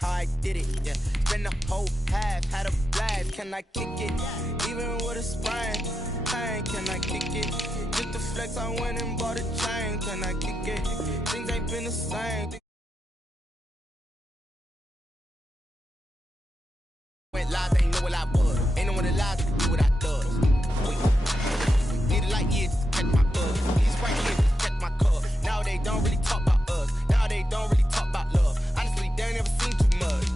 how I did it, yeah. Spend the whole half, had a blast, can I kick it? Even with a sprain, pain, can I kick it? Just the flex, I went and bought a chain, can I kick it? Things ain't been the same. Went live, ain't know what I was. Ain't no one alive to do what I does. Need a light year just to catch my buzz. These right here just catch my cup. Now they don't really talk about us. Now they don't really talk about love. Honestly, they ain't never seen too much.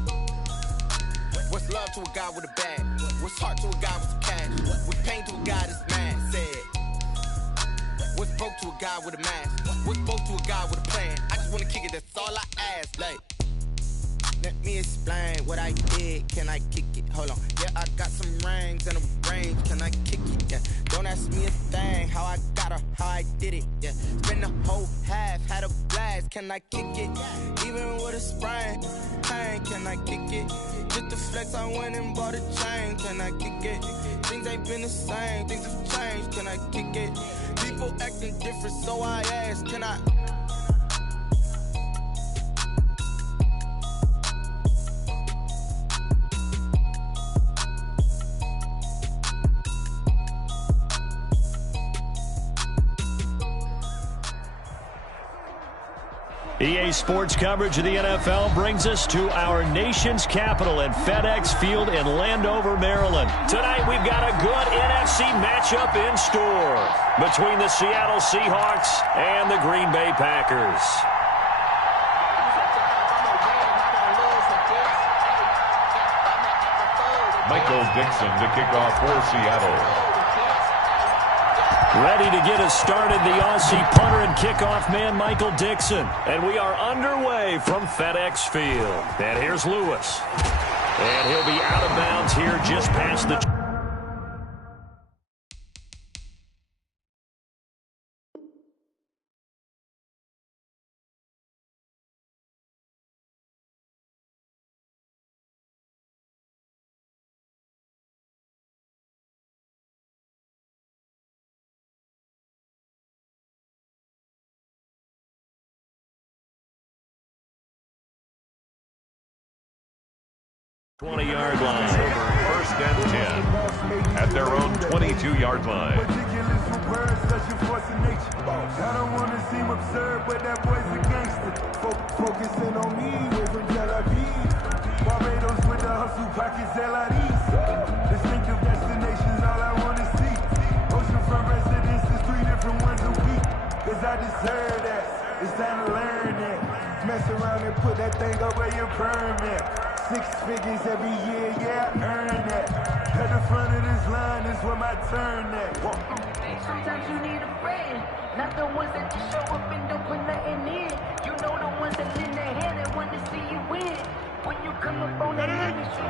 What's love to a guy with a bag? What's heart to a guy with some cash? What's pain to a guy that's mad? Said. What's broke to a guy with a mask? What's broke to a guy with a plan? I just wanna kick it, that's all I ask. Like, let me explain what I did. Can I kick it? Hold on. Yeah, I got some rings and a range. Can I kick it? Yeah. Don't ask me a thing. How I got her, how I did it. Yeah. Spend the whole half, had a blast. Can I kick it? Even with a sprain, pain. Can I kick it? Just the flex, I went and bought a chain. Can I kick it? Things ain't been the same. Things have changed. Can I kick it? People acting different, so I ask. Can I? EA Sports coverage of the NFL brings us to our nation's capital at FedEx Field in Landover, Maryland. Tonight we've got a good NFC matchup in store between the Seattle Seahawks and the Green Bay Packers. Michael Dixon to kick off for Seattle. Ready to get us started, the Aussie punter and kickoff man, Michael Dixon. And we are underway from FedEx Field. And here's Lewis. And he'll be out of bounds here just past the... /20-yard line. First and 10 at their own 22-yard line. I don't want to seem absurd, but that boy's a gangster. Focusing on me, way from Tel Aviv. Barbados with the hustle, pockets LIDs. Distinctive destinations, all I want to see. Oceanfront residences, 3 different ones a week. Cause I deserve that. It's time to learn that. Mess around and put that thing up where your permit. 6 figures every year, yeah, I earn that. At the front of this line is where my turn at. Sometimes you need a friend, not the ones that just show up and don't put nothing in. You know the ones that lend their hand and want to see you win. When you come up on that industry,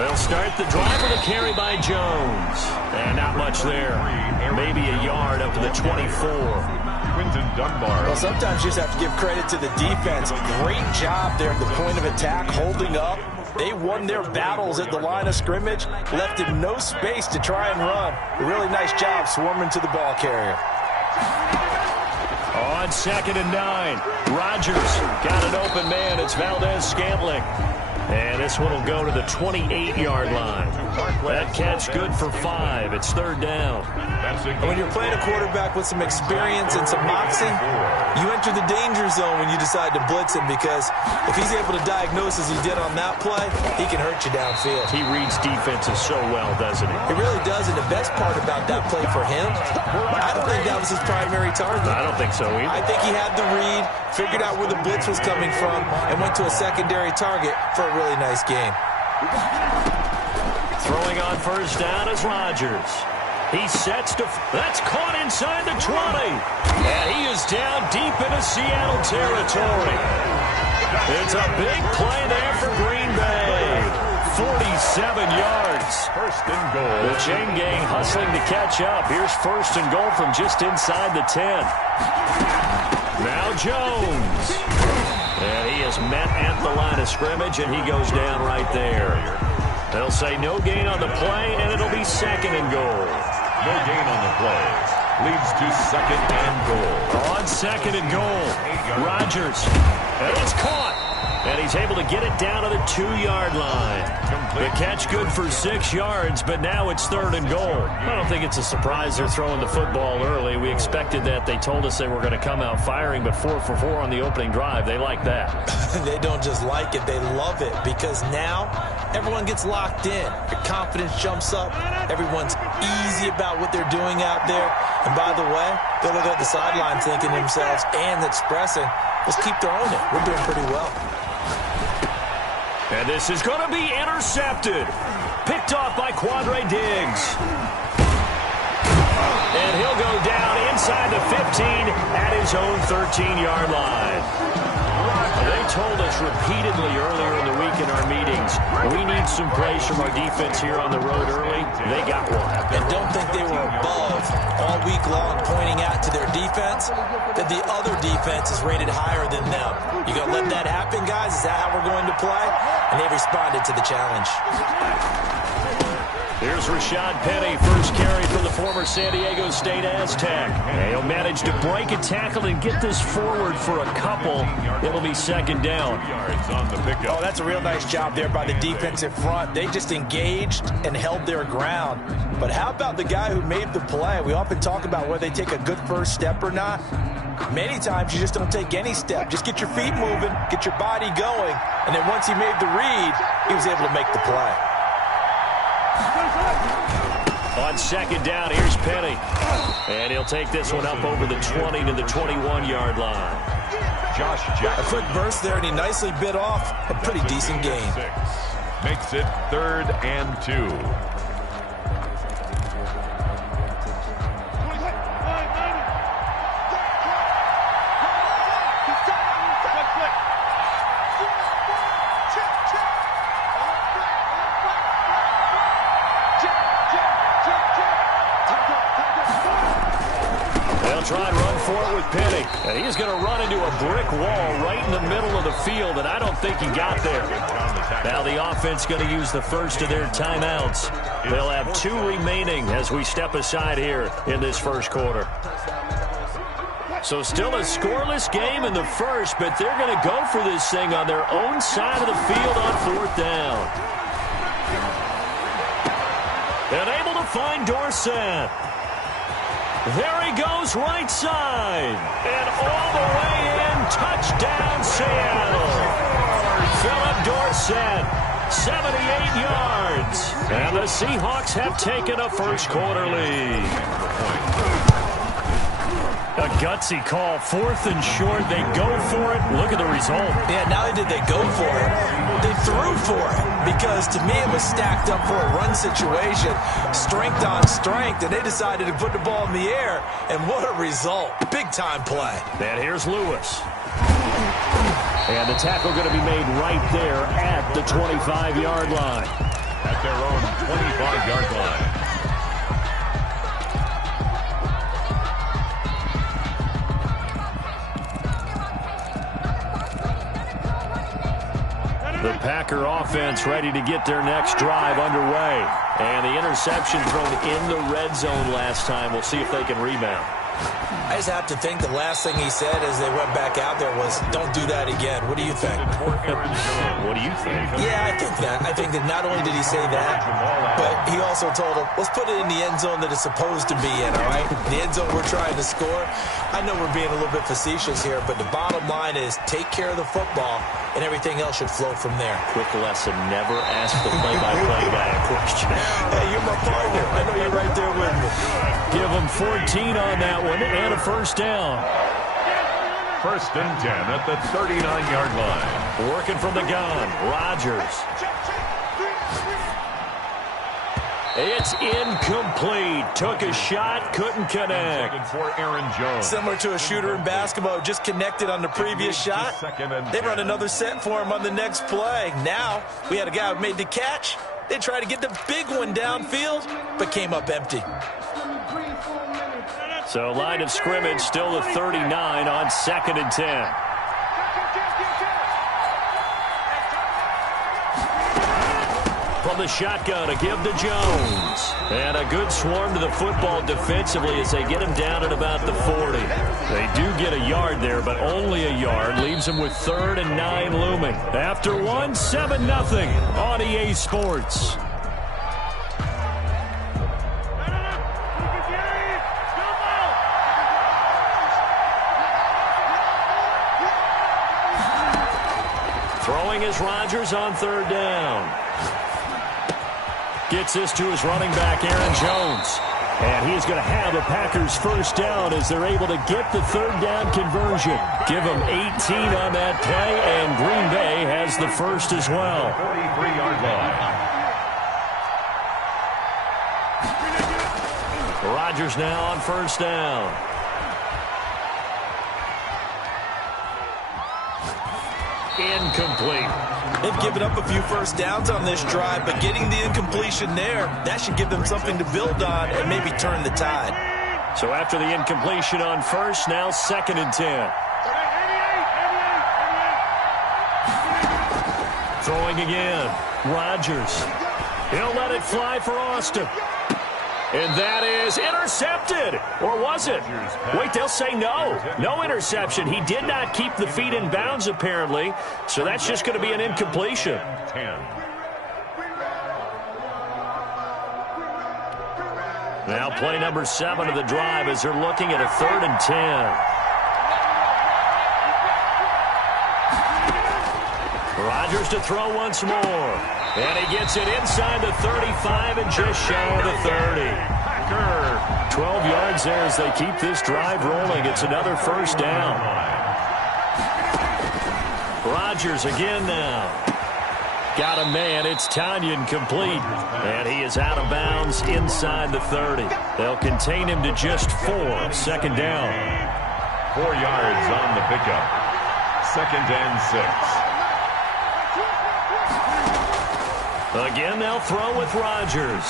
they'll start the drive with a carry by Jones. And not much there. Maybe a yard up to the 24. Well, sometimes you just have to give credit to the defense. Great job there at the point of attack, holding up. They won their battles at the line of scrimmage, left him no space to try and run. A really nice job swarming to the ball carrier. On 2nd and 9, Rodgers got an open man. It's Valdez-Scantling. And this one will go to the 28-yard line. That catch good for 5. It's 3rd down. And when you're playing a quarterback with some experience and some moxie, you enter the danger zone when you decide to blitz him, because if he's able to diagnose as he did on that play, he can hurt you downfield. He reads defenses so well, doesn't he? He really does, and the best part about that play for him, I don't think that was his primary target. I don't think so either. I think he had the read, figured out where the blitz was coming from, and went to a secondary target for a really nice game. Throwing on 1st down is Rodgers. He sets to... That's caught inside the 20. And he is down deep into Seattle territory. It's a big play there for Green Bay. 47 yards. First and goal. The chain gang hustling to catch up. Here's 1st and goal from just inside the 10. Now Jones. And he is met at the line of scrimmage, and he goes down right there. They'll say no gain on the play, and it'll be 2nd and goal. No gain on the play. Leads to second and goal. On second and goal, Rodgers. And it's caught. And he's able to get it down to the 2-yard line. The catch good for 6 yards, but now it's third and goal. I don't think it's a surprise they're throwing the football early. We expected that. They told us they were going to come out firing, but 4 for 4 on the opening drive. They like that. They don't just like it, they love it, because now everyone gets locked in. Your confidence jumps up. Everyone's easy about what they're doing out there. And by the way, they're looking at the sideline thinking to themselves and expressing, let's keep throwing it. We're doing pretty well. And this is going to be intercepted. Picked off by Quandre Diggs. And he'll go down inside the 15 at his own 13-yard line. They told us repeatedly earlier in the week in our meetings, we need some plays from our defense here on the road early. They got one. And don't think they were above all week long pointing out to their defense that the other defense is rated higher than them. You going to let that happen, guys? Is that how we're going to play? And they responded to the challenge. Here's Rashad Penny, first carry for the former San Diego State Aztec. And he'll manage to break a tackle and get this forward for a couple. It'll be second down. Oh, that's a real nice job there by the defensive front. They just engaged and held their ground. But how about the guy who made the play? We often talk about whether they take a good first step or not. Many times you just don't take any step. Just get your feet moving, get your body going, and then once he made the read, he was able to make the play. On second down, here's Penny. And he'll take this one up over the 20 to the 21-yard line. Josh Jackson. A quick burst there, and he nicely bit off a pretty decent gain. Makes it 3rd and 2. Try and run for it with Penny. And he's going to run into a brick wall right in the middle of the field, and I don't think he got there. Now the offense going to use the first of their timeouts. They'll have 2 remaining as we step aside here in this first quarter. So still a scoreless game in the first, but they're going to go for this thing on their own side of the field on 4th down. And able to find Dorsett. There he goes, right side. And all the way in, touchdown, Seattle. Philip Dorsett, 78 yards. And the Seahawks have taken a first quarter lead. A gutsy call, 4th and short. They go for it. Look at the result. Yeah, not only did they go for it, they threw for it. Because to me, it was stacked up for a run situation. Strength on strength, and they decided to put the ball in the air. And what a result. Big-time play. And here's Lewis. And the tackle going to be made right there at the 25-yard line. At their own 25-yard line. The Packer offense ready to get their next drive underway. And the interception thrown in the red zone last time. We'll see if they can rebound. I just have to think the last thing he said as they went back out there was, don't do that again. What do you think? What do you think? Yeah, I think that. I think that not only did he say that, but he also told them, let's put it in the end zone that it's supposed to be in, all right? The end zone we're trying to score. I know we're being a little bit facetious here, but the bottom line is take care of the football, and everything else should flow from there. Quick lesson, never ask the play-by-play guy a question. Hey, you're my partner. I know you're right there with me. Give him 14 on that one and a first down. 1st and 10 at the 39-yard line. Working from the gun, Rodgers. It's incomplete. Took a shot, couldn't connect. For Aaron Jones. Similar to a shooter in basketball, just connected on the previous shot. They run another set for him on the next play. Now, we had a guy who made the catch. They tried to get the big one downfield, but came up empty. So line of scrimmage still the 39 on 2nd and 10. From of the shotgun to give to Jones. And a good swarm to the football defensively as they get him down at about the 40. They do get a yard there, but only a yard. Leaves them with 3rd and 9 looming. After 1, 7-0 on EA Sports. Throwing is Rodgers on 3rd down. Gets this to his running back, Aaron Jones. And he is going to have a Packers 1st down as they're able to get the 3rd down conversion. Give them 18 on that play, and Green Bay has the 1st as well. 43-yard line. Rodgers now on 1st down. Incomplete. They've given up a few 1st downs on this drive, but getting the incompletion there, that should give them something to build on and maybe turn the tide. So after the incompletion on 1st, now 2nd and 10. Throwing again. Rodgers. He'll let it fly for Austin. And that is intercepted. Or was it? Wait, they'll say no. No interception. He did not keep the feet in bounds, apparently. So that's just going to be an incompletion. 10. Now play number 7 of the drive as they're looking at a 3rd and 10. Rodgers to throw once more. And he gets it inside the 35 and just shy of the 30. 12 yards there as they keep this drive rolling. It's another 1st down. Rodgers again now. Got a man. It's Tanyan complete. And he is out of bounds inside the 30. They'll contain him to just 4. 2nd down. 4 yards on the pickup. 2nd and 6. Again, they'll throw with Rodgers.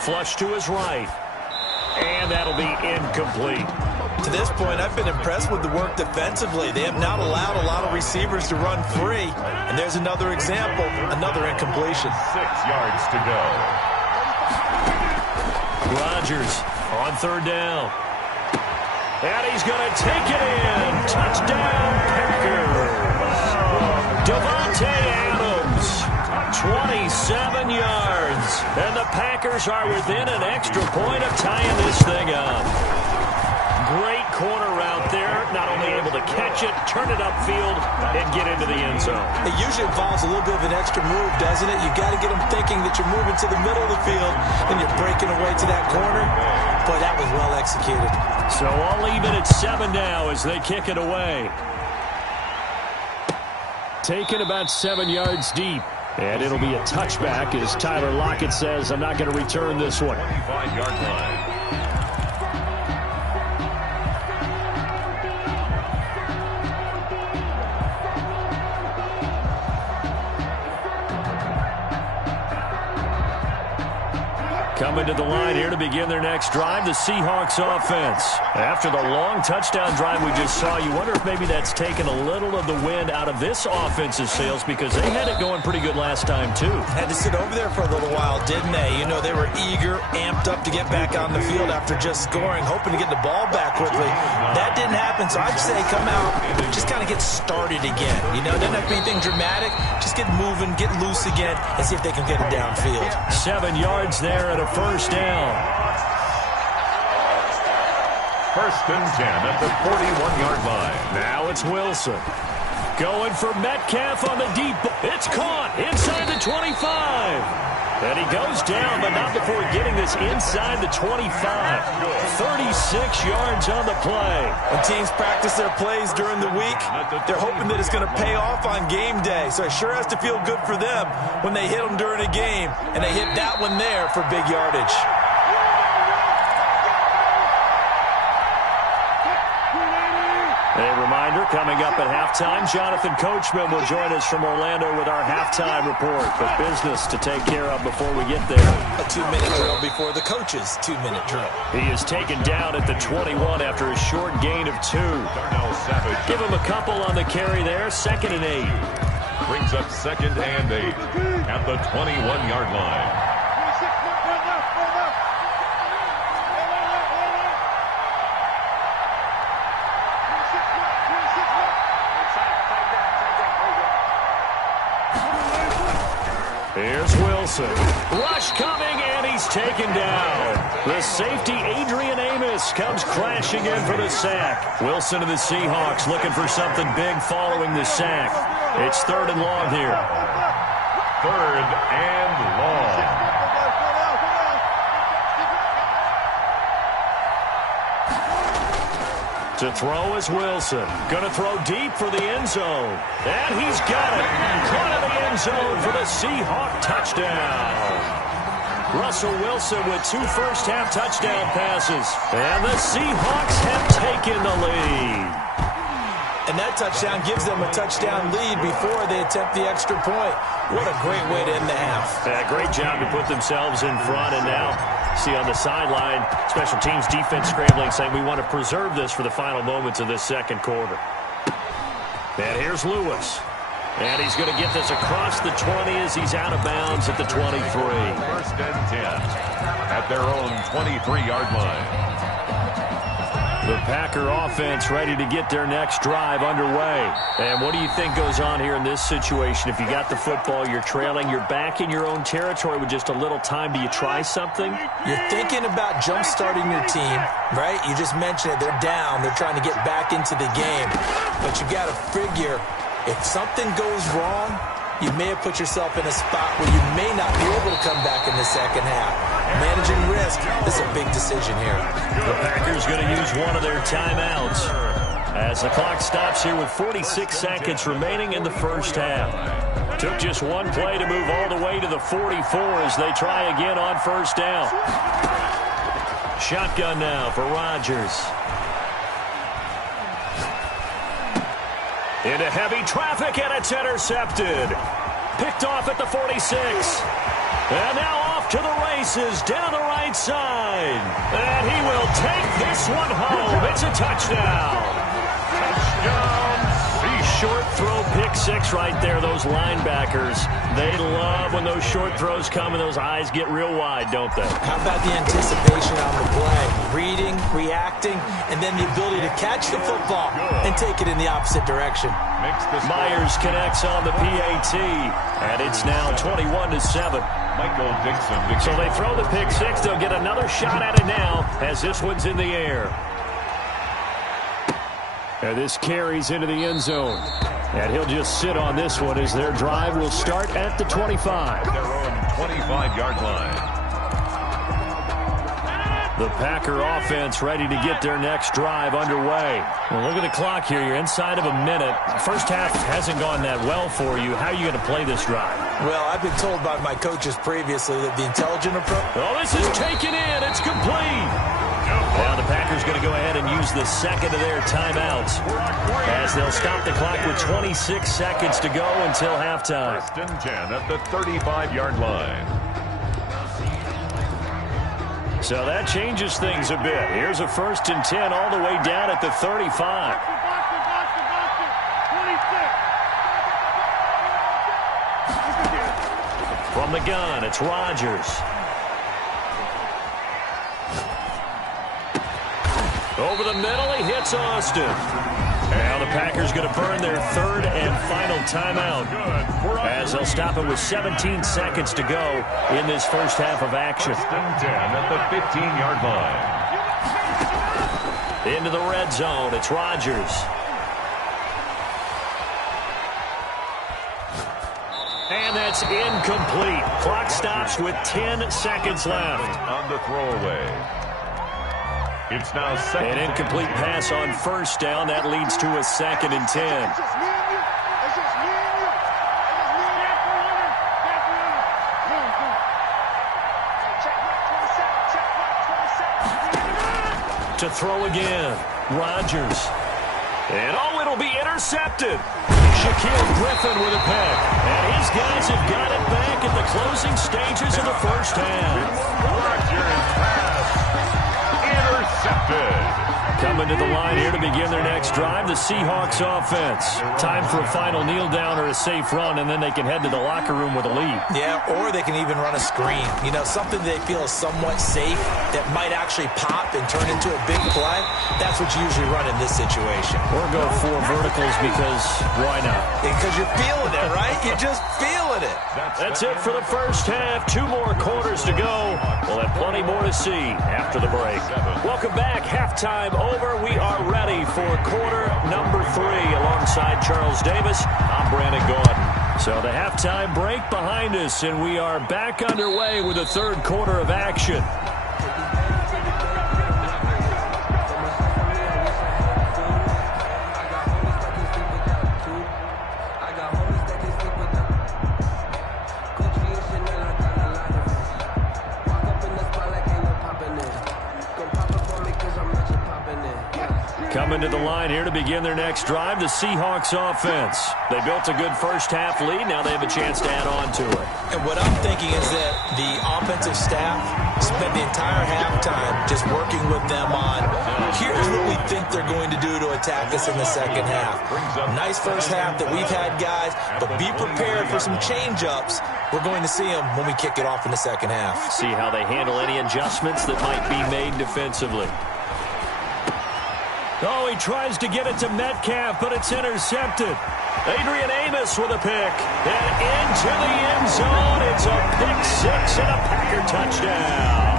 Flush to his right. And that'll be incomplete. To this point, I've been impressed with the work defensively. They have not allowed a lot of receivers to run free. And there's another example, another incompletion. 6 yards to go. Rodgers on 3rd down. And he's going to take it in. Touchdown, Packers. Devontae Adams. 27 yards. And the Packers are within an extra point of tying this thing up. Great corner route there. Not only able to catch it, turn it upfield, and get into the end zone. It usually involves a little bit of an extra move, doesn't it? You got to get them thinking that you're moving to the middle of the field and you're breaking away to that corner. Boy, that was well executed. So all even at 7 now as they kick it away. Taken about 7 yards deep. And it'll be a touchback as Tyler Lockett says, I'm not going to return this one. 25-yard line. Coming to the line here to begin their next drive, the Seahawks offense. After the long touchdown drive we just saw, you wonder if maybe that's taken a little of the wind out of this offense's sails because they had it going pretty good last time, too. Had to sit over there for a little while, didn't they? You know, they were eager, amped up to get back on the field after just scoring, hoping to get the ball back quickly. That didn't happen, so I'd say come out, just kind of get started again. You know, doesn't have to be anything dramatic. Just get moving, get loose again, and see if they can get it downfield. 7 yards there and a 1st down. 1st and 10 at the 41-yard line. Now it's Wilson. Going for Metcalf on the deep. It's caught inside the 25. And he goes down, but not before getting this inside the 25. 36 yards on the play. When teams practice their plays during the week, they're hoping that it's going to pay off on game day. So it sure has to feel good for them when they hit them during a game. And they hit that one there for big yardage. A reminder, coming up at halftime, Jonathan Coachman will join us from Orlando with our halftime report. But business to take care of before we get there. A 2-minute drill before the coach's 2-minute drill. He is taken down at the 21 after a short gain of 2. Give him a couple on the carry there. 2nd and 8. brings up 2nd and 8 at the 21-yard line. Here's Wilson. Rush coming, and he's taken down. The safety, Adrian Amos, comes crashing in for the sack. Wilson and the Seahawks looking for something big following the sack. It's 3rd and long here. 3rd and long. To throw is Wilson. Going to throw deep for the end zone. And he's got it. Caught in the end zone for the Seahawk touchdown. Russell Wilson with 2 first-half touchdown passes. And the Seahawks have taken the lead. And that touchdown gives them a touchdown lead before they attempt the extra point. What a great way to end the half. Yeah, great job to put themselves in front. And now, see on the sideline, special teams defense scrambling, saying we want to preserve this for the final moments of this 2nd quarter. And here's Lewis. And he's going to get this across the 20 as he's out of bounds at the 23. 1st and 10 at their own 23-yard line. The Packer offense ready to get their next drive underway. And what do you think goes on here in this situation? If you got the football, you're trailing, you're back in your own territory with just a little time. Do you try something? You're thinking about jump-starting your team, right? You just mentioned it. They're down. They're trying to get back into the game. But you got to figure, if something goes wrong, you may have put yourself in a spot where you may not be able to come back in the 2nd half. Managing risk is a big decision here. The Packers going to use one of their timeouts as the clock stops here with 46 seconds remaining in the 1st half. Took just one play to move all the way to the 44 as they try again on 1st down. Shotgun now for Rodgers. Into heavy traffic, and it's intercepted. Picked off at the 46. And now off to the races down the right side. And he will take this one home. It's a touchdown. Touchdown. Short throw, pick 6 right there. Those linebackers, they love when those short throws come and those eyes get real wide, don't they? How about the anticipation on the play? Reading, reacting, and then the ability to catch the football and take it in the opposite direction. Myers connects on the PAT, and it's now 21-7. Michael Dixon. So they throw the pick 6. They'll get another shot at it now as this one's in the air. And this carries into the end zone. And he'll just sit on this one as their drive will start at the 25. Their own 25-yard line. The Packer offense ready to get their next drive underway. Well, look at the clock here. You're inside of a minute. First half hasn't gone that well for you. How are you going to play this drive? Well, I've been told by my coaches previously that the intelligent approach... Oh, this is taken in. It's complete. Now the Packers going to go ahead and use the 2nd of their timeouts as they'll stop the clock with 26 seconds to go until halftime. 1st and 10 at the 35-yard line. So that changes things a bit. Here's a 1st and 10 all the way down at the 35. From the gun, it's Rodgers. Over the middle, he hits Austin. Now the Packers going to burn their 3rd and final timeout as they'll stop it with 17 seconds to go in this first half of action. 1st and 10 at the 15-yard line. Into the red zone, it's Rodgers. And that's incomplete. Clock stops with 10 seconds left. On the throwaway. It's now 2nd. An incomplete pass on 1st down. That leads to a 2nd and 10. To throw again. Rodgers. And oh, it'll be intercepted. Shaquille Griffin with a pick. And his guys have got it back at the closing stages of the first half. Rodgers pass intercepted. Coming to the line here to begin their next drive, the Seahawks offense. Time for a final kneel down or a safe run, and then they can head to the locker room with a lead. Yeah, or they can even run a screen. You know, something they feel is somewhat safe that might actually pop and turn into a big play. That's what you usually run in this situation. Or go 4 verticals because why not? Because you're feeling it, right? You're just feeling it. That's it for the first half. 2 more quarters to go. We'll have plenty more to see after the break. Welcome back. Halftime over. We are ready for quarter number 3 alongside Charles Davis. I'm Brandon Gaudin. So the halftime break behind us, and we are back underway with the third quarter of action. Coming to the line here to begin their next drive, the Seahawks offense. They built a good first-half lead. Now they have a chance to add on to it. And what I'm thinking is that the offensive staff spent the entire halftime just working with them on, here's what we think they're going to do to attack us in the second half. Nice first half that we've had, guys, but be prepared for some change-ups. We're going to see them when we kick it off in the second half. See how they handle any adjustments that might be made defensively. Oh, he tries to get it to Metcalf, but it's intercepted. Adrian Amos with a pick. And into the end zone. It's a pick 6 and a Packer touchdown.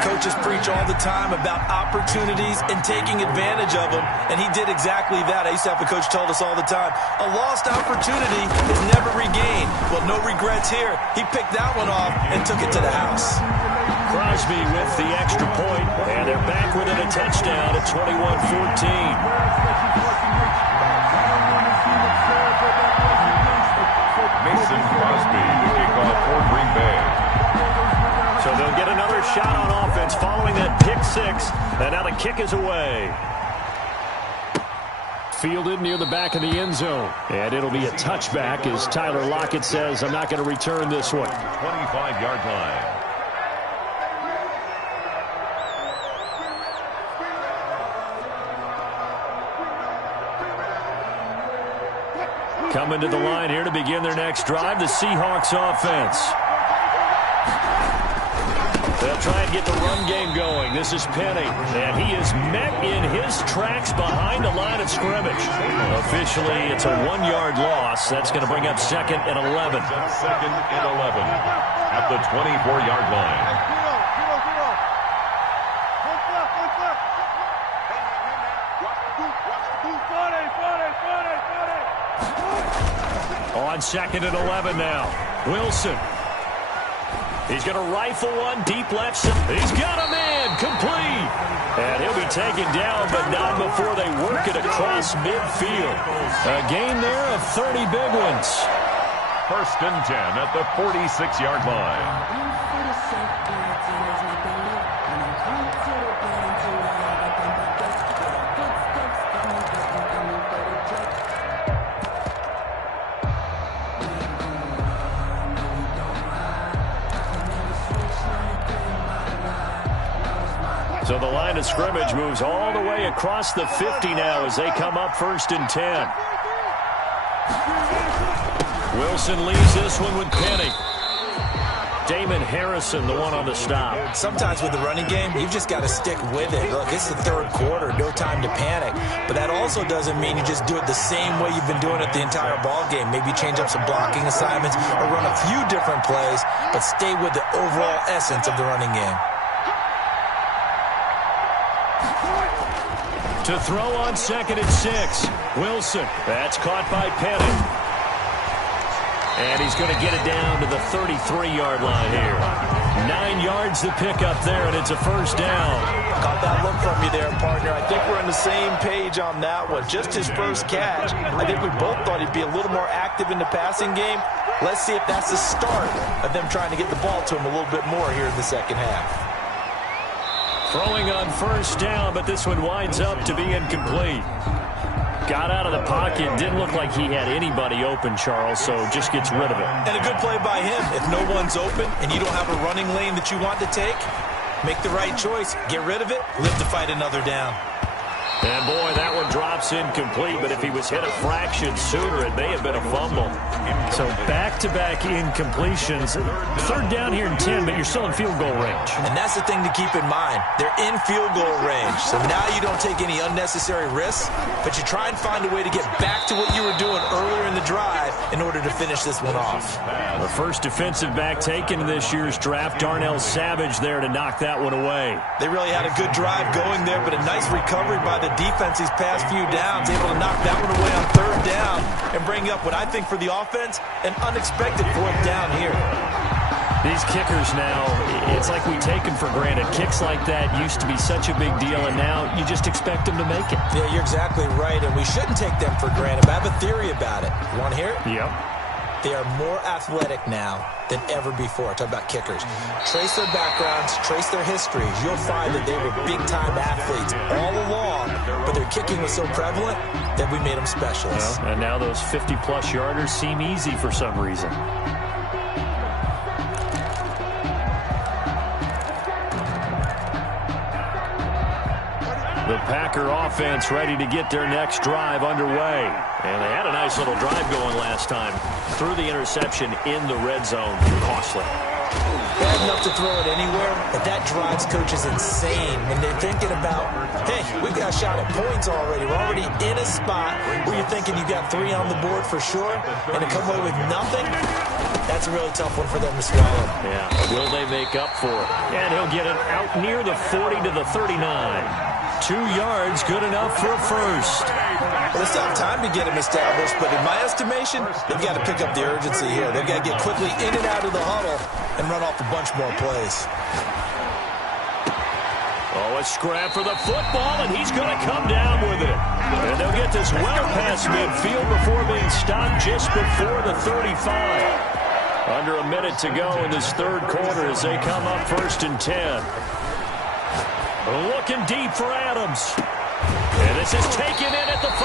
Coaches preach all the time about opportunities and taking advantage of them, and he did exactly that. I used to have a coach tell us all the time, a lost opportunity is never regained. Well, no regrets here. He picked that one off and took it to the house. Crosby with the extra point, and they're back within a touchdown at 21-14. Mason Crosby to kick off for Green Bay. So they'll get another shot on offense following that pick 6, and now the kick is away. Fielded near the back of the end zone, and it'll be a touchback as Tyler Lockett says, I'm not going to return this one. 25-yard line. Coming to the line here to begin their next drive, the Seahawks offense. They'll try and get the run game going. This is Penny, and he is met in his tracks behind the line of scrimmage. Officially, it's a 1-yard loss. That's going to bring up 2nd and 11. 2nd and 11 at the 24-yard line. On 2nd and 11 now. Wilson. He's going to rifle one deep left side. He's got a man complete. And he'll be taken down, but not before they work it across midfield. A gain there of 30 big ones. 1st and 10 at the 46-yard line. So the line of scrimmage moves all the way across the 50 now as they come up 1st and 10. Wilson leaves this one with Penny. Damon Harrison, the one on the stop. Sometimes with the running game, you've just got to stick with it. Look, it's the 3rd quarter, no time to panic. But that also doesn't mean you just do it the same way you've been doing it the entire ball game. Maybe change up some blocking assignments or run a few different plays, but stay with the overall essence of the running game. To throw on 2nd and 6. Wilson. That's caught by Penny. And he's going to get it down to the 33-yard line here. 9 yards to pick up there, and it's a 1st down. Caught that look from you there, partner. I think we're on the same page on that one. Just his first catch. I think we both thought he'd be a little more active in the passing game. Let's see if that's the start of them trying to get the ball to him a little bit more here in the second half. Throwing on 1st down, but this one winds up to be incomplete. Got out of the pocket. Didn't look like he had anybody open, Charles, so just gets rid of it. And a good play by him. If no one's open and you don't have a running lane that you want to take, Make the right choice. Get rid of it. Live to fight another down. And, boy, that one drops incomplete, but if he was hit a fraction sooner, it may have been a fumble. So back-to-back incompletions. Third down here in 10, but you're still in field goal range. And that's the thing to keep in mind. They're in field goal range. So now you don't take any unnecessary risks, but you try and find a way to get back to what you were doing earlier in the drive in order to finish this one off. The first defensive back taken in this year's draft, Darnell Savage there to knock that one away. They really had a good drive going there, but a nice recovery by the defense these past few downs, able to knock that one away on third down and bring up what I think for the offense, an unexpected fourth down here. These kickers now, it's like we take them for granted. Kicks like that used to be such a big deal, and now you just expect them to make it. Yeah, you're exactly right, and we shouldn't take them for granted, but I have a theory about it. You want to hear it? Yep. They are more athletic now than ever before. Talk about kickers. Trace their backgrounds, trace their histories. You'll find that they were big-time athletes all along, but their kicking was so prevalent that we made them specialists. Well, and now those 50-plus yarders seem easy for some reason. The Packer offense ready to get their next drive underway. And they had a nice little drive going last time. Threw the interception in the red zone. Costly. Bad enough to throw it anywhere, but that drives coaches insane when they're thinking about, hey, we've got a shot at points already. We're already in a spot where you're thinking you got 3 on the board for sure, and to come away with nothing, that's a really tough one for them to swallow. Yeah, will they make up for it? And he'll get it out near the 40 to the 39. 2 yards, good enough for a first. Well, they still have time to get him established, but in my estimation, they've got to pick up the urgency here. They've got to get quickly in and out of the huddle and run off a bunch more plays. Oh, a scrap for the football, and he's going to come down with it. And they'll get this well past midfield before being stopped just before the 35. Under a minute to go in this third quarter as they come up 1st and 10. Looking deep for Adams. And this is taken in at the 5.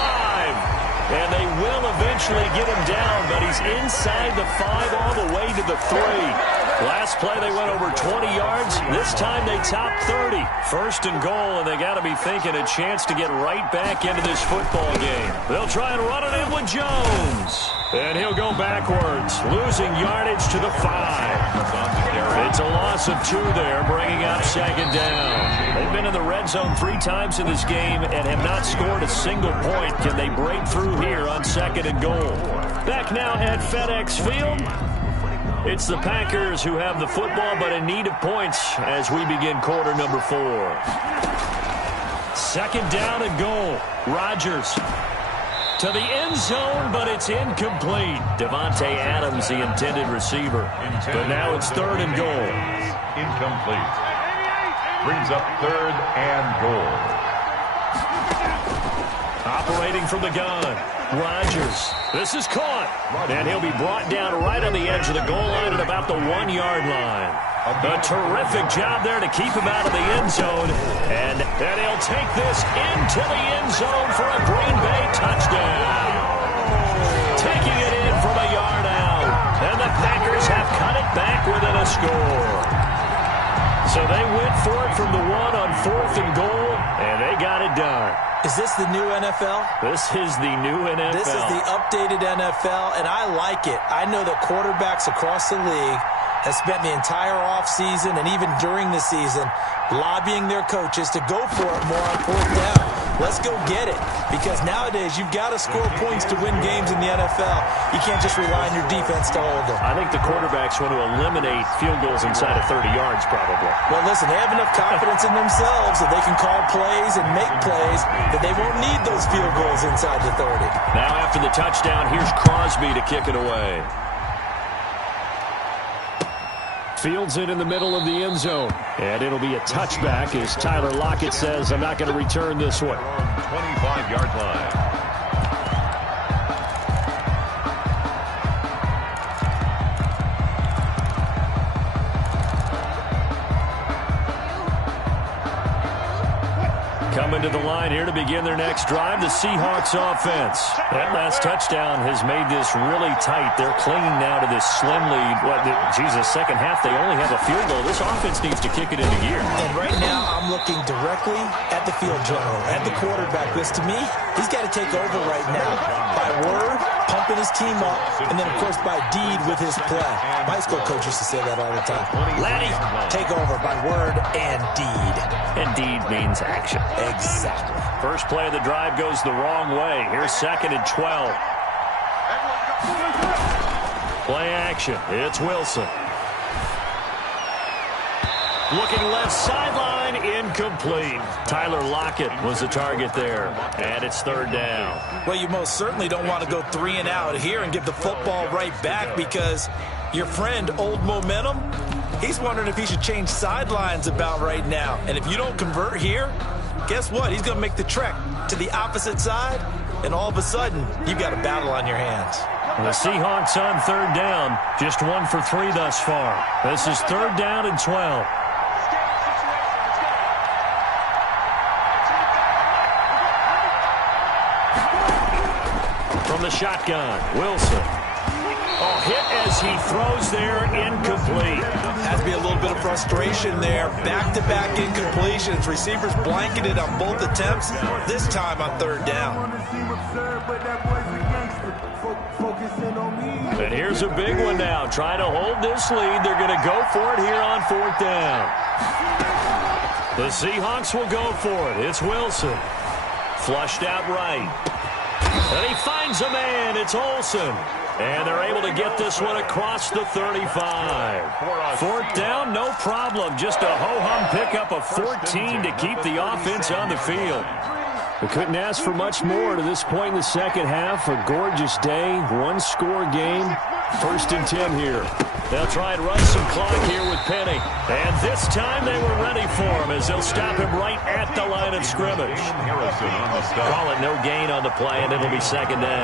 And they will eventually get him down, but he's inside the 5 all the way to the 3. Last play they went over 20 yards. This time they topped 30. 1st and goal, and they got to be thinking a chance to get right back into this football game. They'll try and run it in with Jones. And he'll go backwards, losing yardage to the 5. It's a loss of 2 there, bringing up 2nd down. They've been in the red zone 3 times in this game and have not scored a single point. Can they break through here on 2nd and goal? Back now at FedEx Field. It's the Packers who have the football, but in need of points as we begin quarter number 4. 2nd down and goal. Rodgers to the end zone, but it's incomplete. Davante Adams, the intended receiver. But now it's 3rd and goal. Incomplete. Brings up 3rd and goal. Operating from the gun. Rodgers. This is caught. And he'll be brought down right on the edge of the goal line at about the 1-yard line. A terrific job there to keep him out of the end zone. And he'll take this into the end zone for a Green Bay touchdown. Taking it in from a yard out. And the Packers have cut it back within a score. So they went for it from the 1 on 4th and goal, and they got it done. Is this the new NFL? This is the new NFL. This is the updated NFL, and I like it. I know that quarterbacks across the league have spent the entire offseason and even during the season lobbying their coaches to go for it more on 4th down. Let's go get it, because nowadays you've got to score points to win games in the NFL. You can't just rely on your defense to hold them. I think the quarterbacks want to eliminate field goals inside of 30 yards probably. Well, listen, they have enough confidence in themselves that they can call plays and make plays that they won't need those field goals inside the 30. Now after the touchdown, here's Crosby to kick it away. Fields it in the middle of the end zone. And it'll be a touchback as Tyler Lockett says, I'm not going to return this one. 25-yard line. Coming to the line here to begin their next drive, the Seahawks offense. That last touchdown has made this really tight. They're clinging now to this slim lead. Second half, they only have a field goal. This offense needs to kick it into gear. And right now, I'm looking directly at the field general, at the quarterback, because to me, he's got to take over right now. By word, pumping his team up, and then, of course, by deed with his play. My high school coach used to say that all the time. Laddie, take over by word and deed. And deed means action. Exactly. First play of the drive goes the wrong way. Here's 2nd and 12. Play action. It's Wilson. Looking left sideline, incomplete. Tyler Lockett was the target there, and it's 3rd down. Well, you most certainly don't want to go 3 and out here and give the football right back, because your friend, Old Momentum, he's wondering if he should change sidelines about right now. And if you don't convert here, guess what? He's going to make the trek to the opposite side, and all of a sudden, you've got a battle on your hands. The Seahawks on 3rd down, just 1 for 3 thus far. This is 3rd down and 12. From the shotgun, Wilson. Oh, hit as he throws there, incomplete. Has to be a little bit of frustration there. Back-to-back incompletions. Receivers blanketed on both attempts, this time on 3rd down. And here's a big one now. Trying to hold this lead. They're going to go for it here on 4th down. The Seahawks will go for it. It's Wilson. Flushed out right. And he finds a man. It's Olsen. And they're able to get this one across the 35. 4th down, no problem. Just a ho-hum pickup of 14 to keep the offense on the field. We couldn't ask for much more to this point in the second half. A gorgeous day, one-score game. 1st and 10 here. They'll try and run some clock here with Penny. And this time they were ready for him as they'll stop him right at the line of scrimmage. Call it no gain on the play, and it'll be 2nd down.